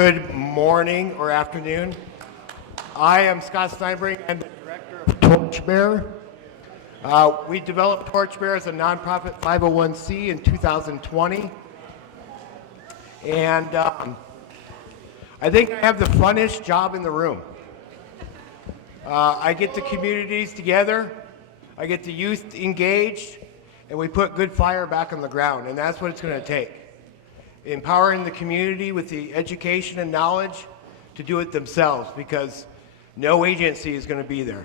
Good morning or afternoon. I am Scott Steinbring. I'm the director of Torchbearr. We developed Torchbearr as a nonprofit 501c in 2020. And I think I have the funnest job in the room. I get the communities together, I get the youth engaged, and we put good fire back on the ground, and that's what it's going to take. Empowering the community with the education and knowledge to do it themselves, because no agency is going to be there.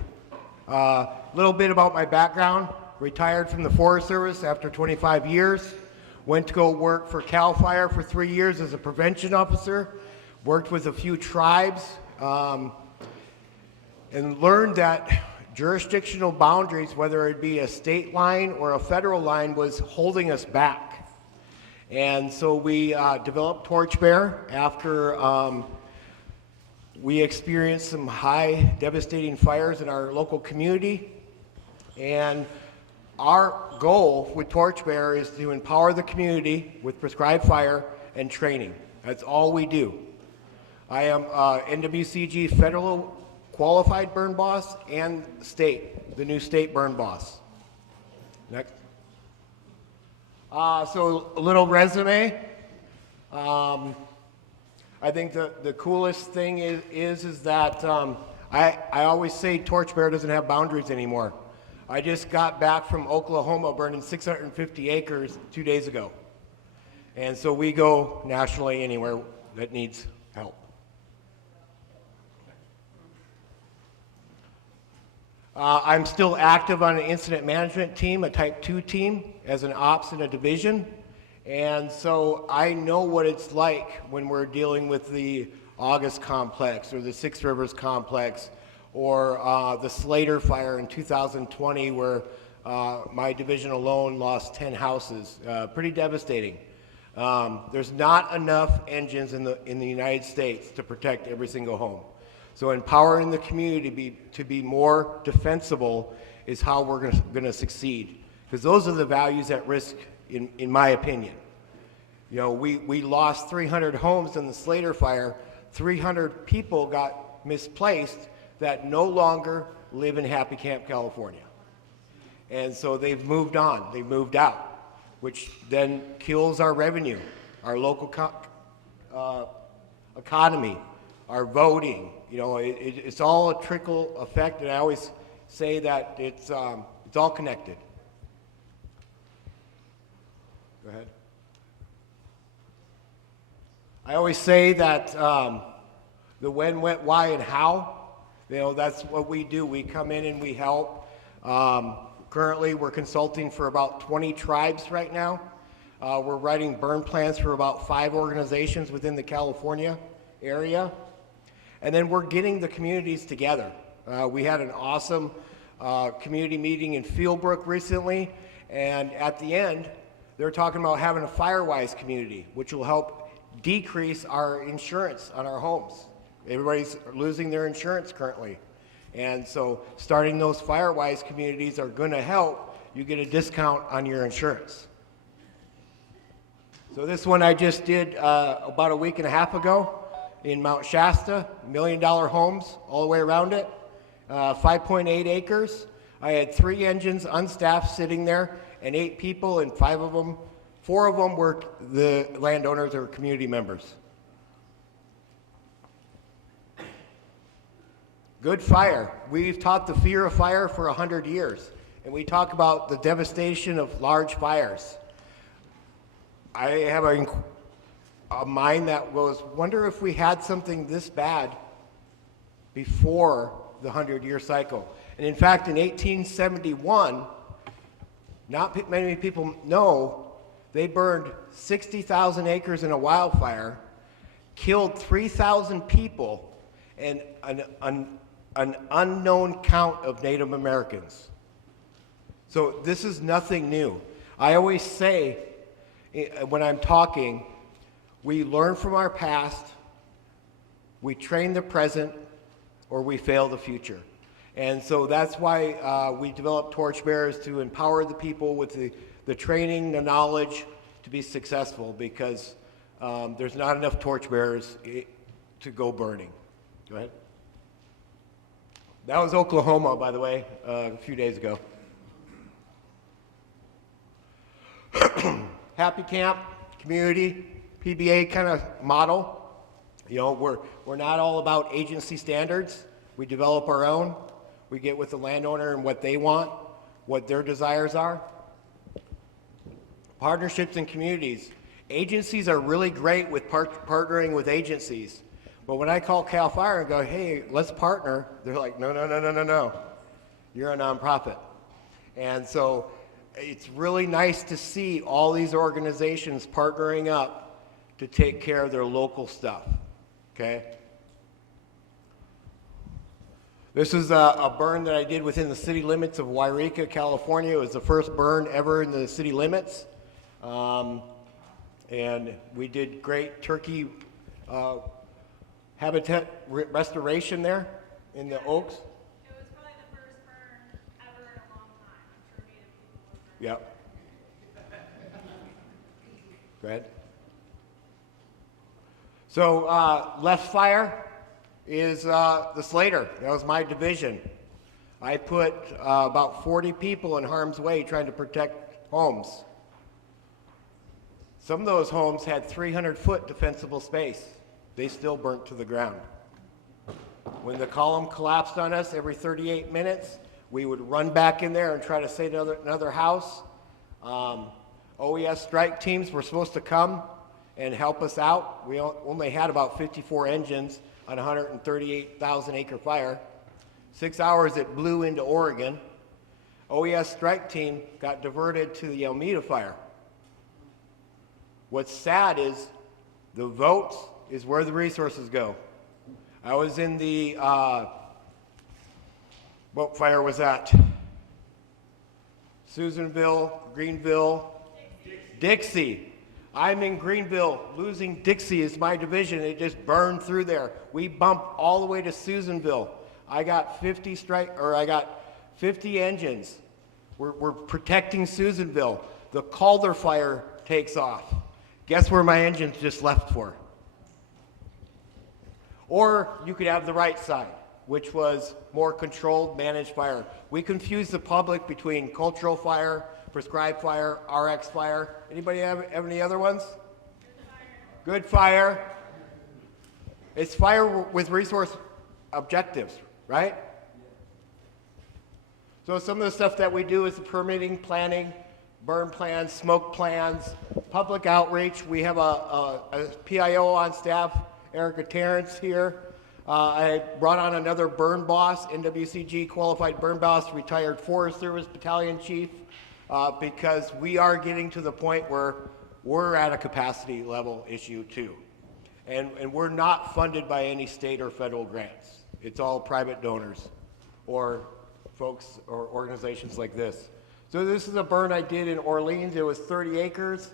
A little bit about my background: retired from the Forest Service after 25 years, went to go work for CAL FIRE for 3 years as a prevention officer, worked with a few tribes, and learned that jurisdictional boundaries, whether it be a state line or a federal line, was holding us back. And so we developed Torchbearr after we experienced some high devastating fires in our local community. And our goal with Torchbearr is to empower the community with prescribed fire and training. That's all we do. I am NWCG federal qualified burn boss and the new state burn boss. Next. So a little resume. I think the coolest thing is that I always say Torchbearr doesn't have boundaries anymore. I just got back from Oklahoma burning 650 acres 2 days ago. And so we go nationally anywhere that needs help. I'm still active on an incident management team, a type 2 team, as an ops in a division. And so I know what it's like when we're dealing with the August complex or the Six Rivers complex or the Slater fire in 2020, where my division alone lost 10 houses. Pretty devastating. There's not enough engines in the United States to protect every single home. So empowering the community to be more defensible is how we're going to succeed, because those are the values at risk, in my opinion. You know, we lost 300 homes in the Slater fire. 300 people got misplaced that no longer live in Happy Camp, California. And so they've moved on. They've moved out, which then kills our revenue, our local economy, our voting. You know, it's all a trickle effect, and I always say that it's all connected. Go ahead. I always say that the when, why, and how, you know, that's what we do. We come in and we help. Currently, we're consulting for about 20 tribes right now. We're writing burn plans for about 5 organizations within the California area. And then we're getting the communities together. We had an awesome community meeting in Fieldbrook recently, and at the end, they're talking about having a Firewise community, which will help decrease our insurance on our homes. Everybody's losing their insurance currently. And so starting those Firewise communities are going to help you get a discount on your insurance. So this one I just did about a week and a half ago in Mount Shasta, $1 million homes all the way around it, 5.8 acres. I had 3 engines unstaffed sitting there and 8 people, and 4 of them were the landowners or community members. Good fire. We've taught the fear of fire for 100 years, and we talk about the devastation of large fires. I have a mind that goes, wonder if we had something this bad before the 100-year cycle. And in fact, in 1871, not many people know, they burned 60,000 acres in a wildfire, killed 3,000 people, and an unknown count of Native Americans. So this is nothing new. I always say when I'm talking, we learn from our past, we train the present, or we fail the future. And so that's why we developed Torchbearr, is to empower the people with the training, the knowledge to be successful, because there's not enough torchbearers to go burning. Go ahead. That was Oklahoma, by the way, a few days ago. Happy camp, community, PBA kind of model. You know, we're not all about agency standards. We develop our own. We get with the landowner and what they want, what their desires are. Partnerships and communities. Agencies are really great with partnering with agencies. But when I call CAL FIRE and go, hey, let's partner, they're like, no. You're a nonprofit. And so it's really nice to see all these organizations partnering up to take care of their local stuff, okay? This is a burn that I did within the city limits of Wairika, California. It was the first burn ever in the city limits. And we did great turkey habitat restoration there in the oaks. It was probably the first burn ever in a long time. I'm sure Native people were. Yep. Go ahead. So left fire is the Slater. That was my division. I put about 40 people in harm's way trying to protect homes. Some of those homes had 300-foot defensible space. They still burnt to the ground. When the column collapsed on us every 38 minutes, we would run back in there and try to save another house. OES strike teams were supposed to come and help us out. We only had about 54 engines on a 138,000 acre fire. 6 hours it blew into Oregon. OES strike team got diverted to the Alameda fire. What's sad is the votes is where the resources go. I was in the, what fire was that? Susanville, Greenville, Dixie. I'm in Greenville. Losing Dixie is my division. It just burned through there. We bumped all the way to Susanville. I got 50 engines. We're protecting Susanville. The Calder fire takes off. Guess where my engines just left for? Or you could have the right side, which was more controlled, managed fire. We confuse the public between cultural fire, prescribed fire, RX fire. Anybody have any other ones? Good fire. It's fire with resource objectives, right? So some of the stuff that we do is the permitting, planning, burn plans, smoke plans, public outreach. We have a PIO on staff, Erica Terrence here. I brought on another burn boss, NWCG qualified burn boss, retired Forest Service Battalion Chief, because we are getting to the point where we're at a capacity level issue too. And we're not funded by any state or federal grants. It's all private donors or folks or organizations like this. So this is a burn I did in Orleans. It was 30 acres.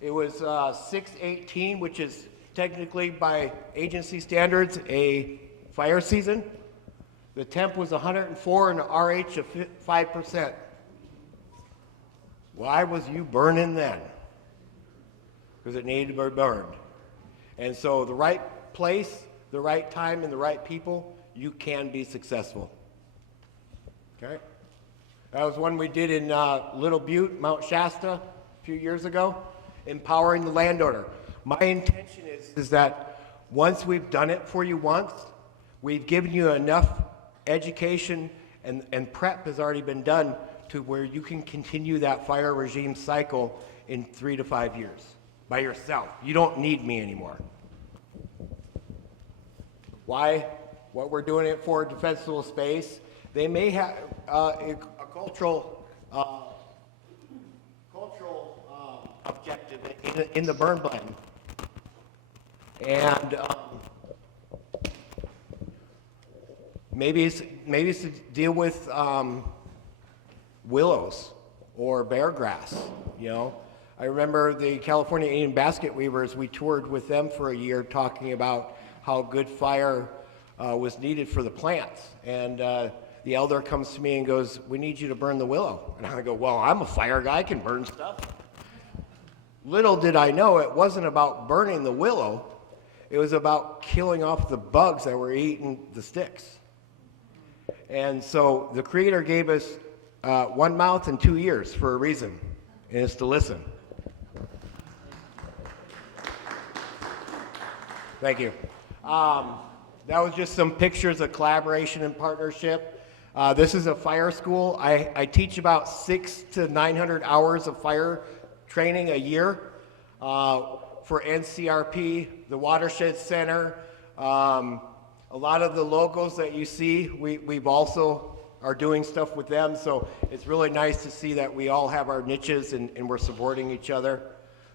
It was 6/18, which is technically by agency standards a fire season. The temp was 104 and the RH of 5%. Why was you burning then? Because it needed to be burned. And so the right place, the right time, and the right people, you can be successful. Okay? That was one we did in Little Butte, Mount Shasta, a few years ago, empowering the landowner. My intention is that once we've done it for you once, we've given you enough education and prep has already been done to where you can continue that fire regime cycle in 3 to 5 years by yourself. You don't need me anymore. Why? What we're doing it for, defensible space. They may have a cultural objective in the burn plan. And maybe it's to deal with willows or bear grass, you know. I remember the California Indian Basket Weavers, we toured with them for a year talking about how good fire was needed for the plants. And the elder comes to me and goes, "We need you to burn the willow." And I go, "Well, I'm a fire guy, I can burn stuff." Little did I know it wasn't about burning the willow. It was about killing off the bugs that were eating the sticks. And so the Creator gave us one mouth and 2 ears for a reason, and it's to listen. Thank you. That was just some pictures of collaboration and partnership. This is a fire school. I teach about 600 to 900 hours of fire training a year for NCRP, the Watershed Center. A lot of the logos that you see, we've also are doing stuff with them. So it's really nice to see that we all have our niches and we're supporting each other.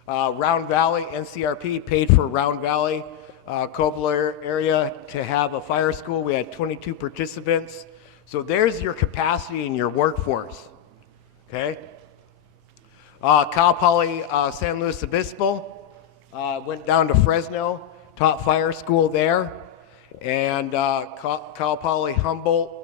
Round Valley, NCRP paid for Round Valley Cobler area to have a fire school. We had 22 participants. So there's your capacity in your workforce, okay? Cal Poly San Luis Obispo, went down to Fresno, taught fire school there, and Cal Poly Humboldt,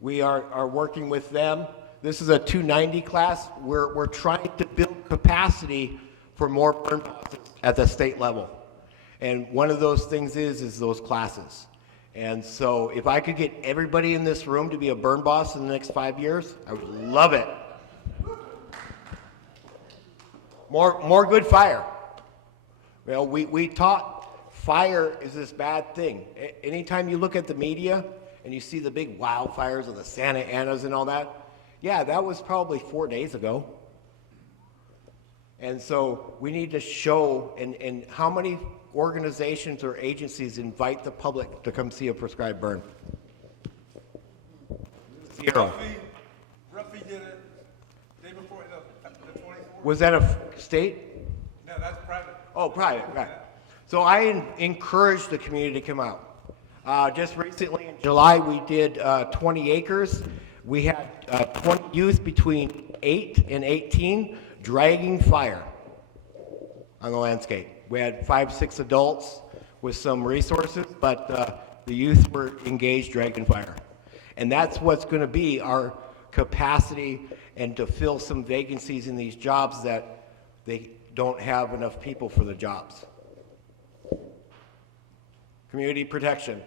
we are working with them. This is a 290 class. We're trying to build capacity for more burn bosses at the state level. And one of those things is those classes. And so if I could get everybody in this room to be a burn boss in the next 5 years, I would love it. More good fire. Well, we taught fire is this bad thing. Anytime you look at the media and you see the big wildfires of the Santa Anas and all that, yeah, that was probably 4 days ago. And so we need to show, and how many organizations or agencies invite the public to come see a prescribed burn? 0. Ruffy did it day before the 24th. Was that a state? No, that's private. Oh, private, right. So I encourage the community to come out. Just recently in July, we did 20 acres. We had 20 youth between 8 and 18 dragging fire on the landscape. We had 5, 6 adults with some resources, but the youth were engaged dragging fire. And that's what's going to be our capacity and to fill some vacancies in these jobs that they don't have enough people for the jobs. Community protection.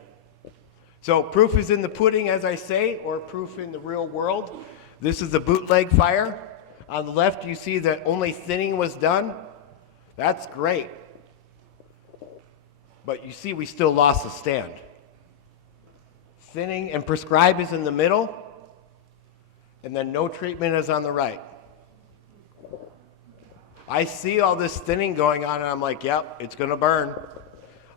So proof is in the pudding, as I say, or proof in the real world. This is the bootleg fire. On the left, you see that only thinning was done. That's great. But you see we still lost the stand. Thinning and prescribe is in the middle, and then no treatment is on the right. I see all this thinning going on, and I'm like, yep, it's going to burn.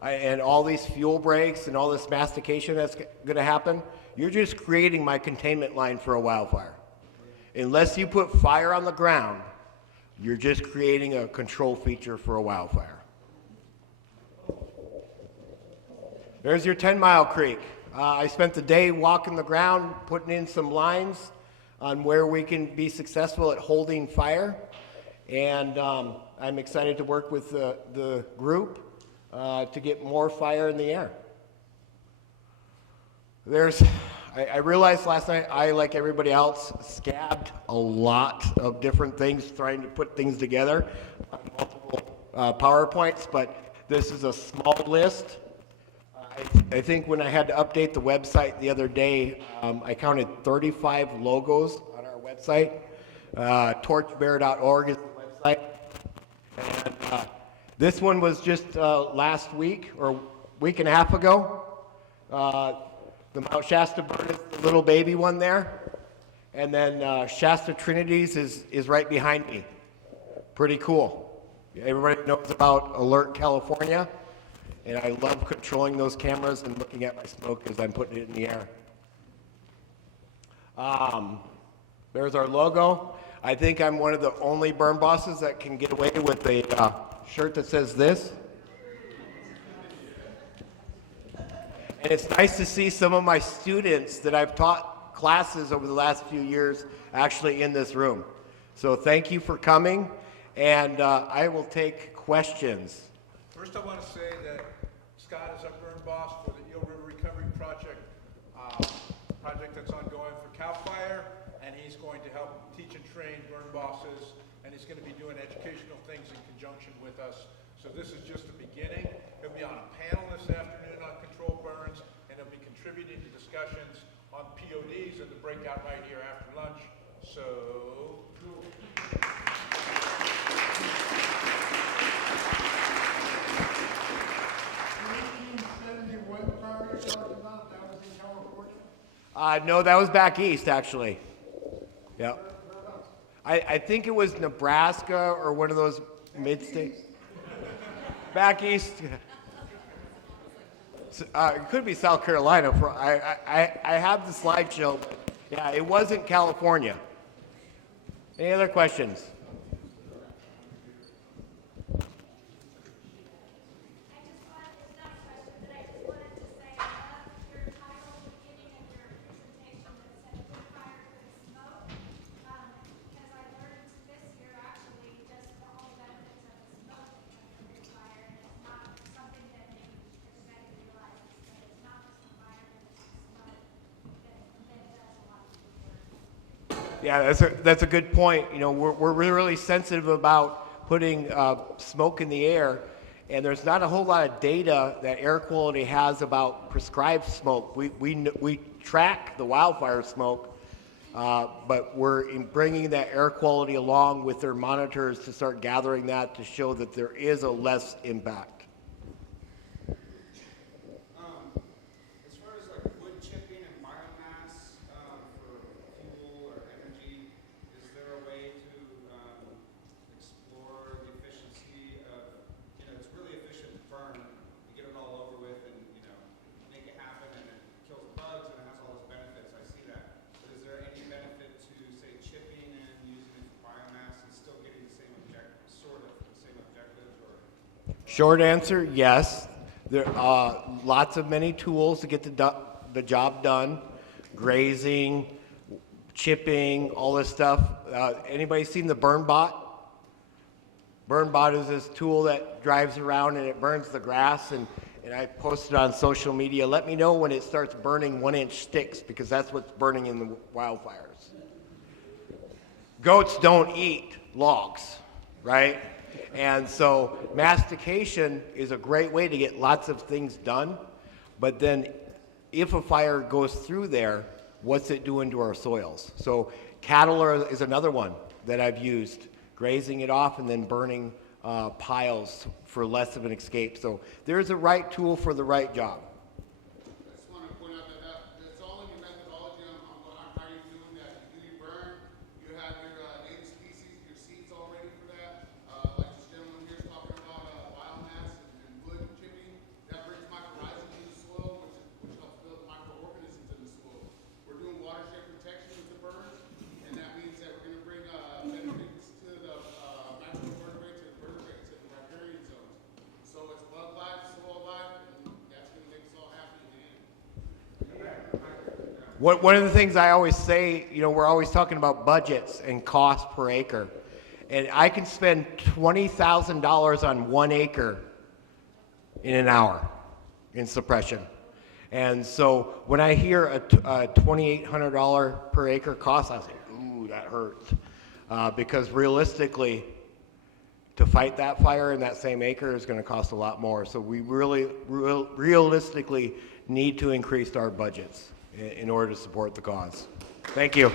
And all these fuel breaks and all this mastication that's going to happen, you're just creating my containment line for a wildfire. Unless you put fire on the ground, you're just creating a control feature for a wildfire. There's your 10-mile creek. I spent the day walking the ground, putting in some lines on where we can be successful at holding fire. And I'm excited to work with the group to get more fire in the air. I realized last night I, like everybody else, scabbed a lot of different things trying to put things together on multiple PowerPoints, but this is a small list. I think when I had to update the website the other day, I counted 35 logos on our website. Torchbearr.org is the website. And this one was just last week or week and a half ago. The Mount Shasta bird is the little baby one there. And then Shasta Trinities is right behind me. Pretty cool. Everybody knows about Alert California. And I love controlling those cameras and looking at my smoke as I'm putting it in the air. There's our logo. I think I'm one of the only burn bosses that can get away with a shirt that says this. And it's nice to see some of my students that I've taught classes over the last few years actually in this room. So thank you for coming, and I will take questions. First, I want to say that Scott is our burn boss for the Eel River Recovery Project, that's ongoing for CAL FIRE, and he's going to help teach and train burn bosses, and he's going to be doing educational things in conjunction with us So this is just the beginning. He'll be on a panel this afternoon on controlled burns, and he'll be contributing to discussions on PODs in the breakout right here after lunch. So, cool. 1971 fire you're talking about, that was in California? No, that was back east, actually. Yep. I think it was Nebraska or one of those mid-states. Back east. It could be South Carolina. I have the slideshow. Yeah, it wasn't California. Any other questions? Yeah, that's a good point. You know, we're really sensitive about putting smoke in the air, and there's not a whole lot of data that air quality has about prescribed smoke. We track the wildfire smoke, but we're bringing that air quality along with their monitors to start gathering that to show that there is a less impact. As far as like wood chipping and biomass for fuel or energy, is there a way to explore the efficiency of, it's really efficient to burn, you get it all over with and, make it happen and it kills bugs and it has all those benefits, I see that. But is there any benefit to, say, chipping and using it for biomass and still getting the same objectives or? Short answer, yes. There are many tools to get the job done. Grazing, chipping, all this stuff. Anybody seen the BurnBot? BurnBot is this tool that drives around and it burns the grass, and I posted on social media. Let me know when it starts burning 1-inch sticks, because that's what's burning in the wildfires. Goats don't eat logs, right? And so mastication is a great way to get lots of things done, but then if a fire goes through there, what's it doing to our soils? So cattle is another one that I've used, grazing it off and then burning piles for less of an escape. So there's a right tool for the right job. I just want to point out that's all in your methodology on how you're doing that. You do your burn, you have your native species, your seeds all ready for that. Like this gentleman here is talking about biomass and wood chipping. That brings mycorrhizal in the soil, which helps build microorganisms in the soil. We're doing watershed protection with the burns, and that means that we're going to bring benefits to the microvertebrates and vertebrates and the riparian zones. So it's bug life, soil life, and that's going to make us all happy in the end. One of the things I always say, we're always talking about budgets and cost per acre. And I can spend $20,000 on 1 acre in an hour in suppression. And so when I hear a $2,800 per acre cost, I say, ooh, that hurts. Because realistically, to fight that fire in that same acre is going to cost a lot more. So we really realistically need to increase our budgets in order to support the cause. Thank you.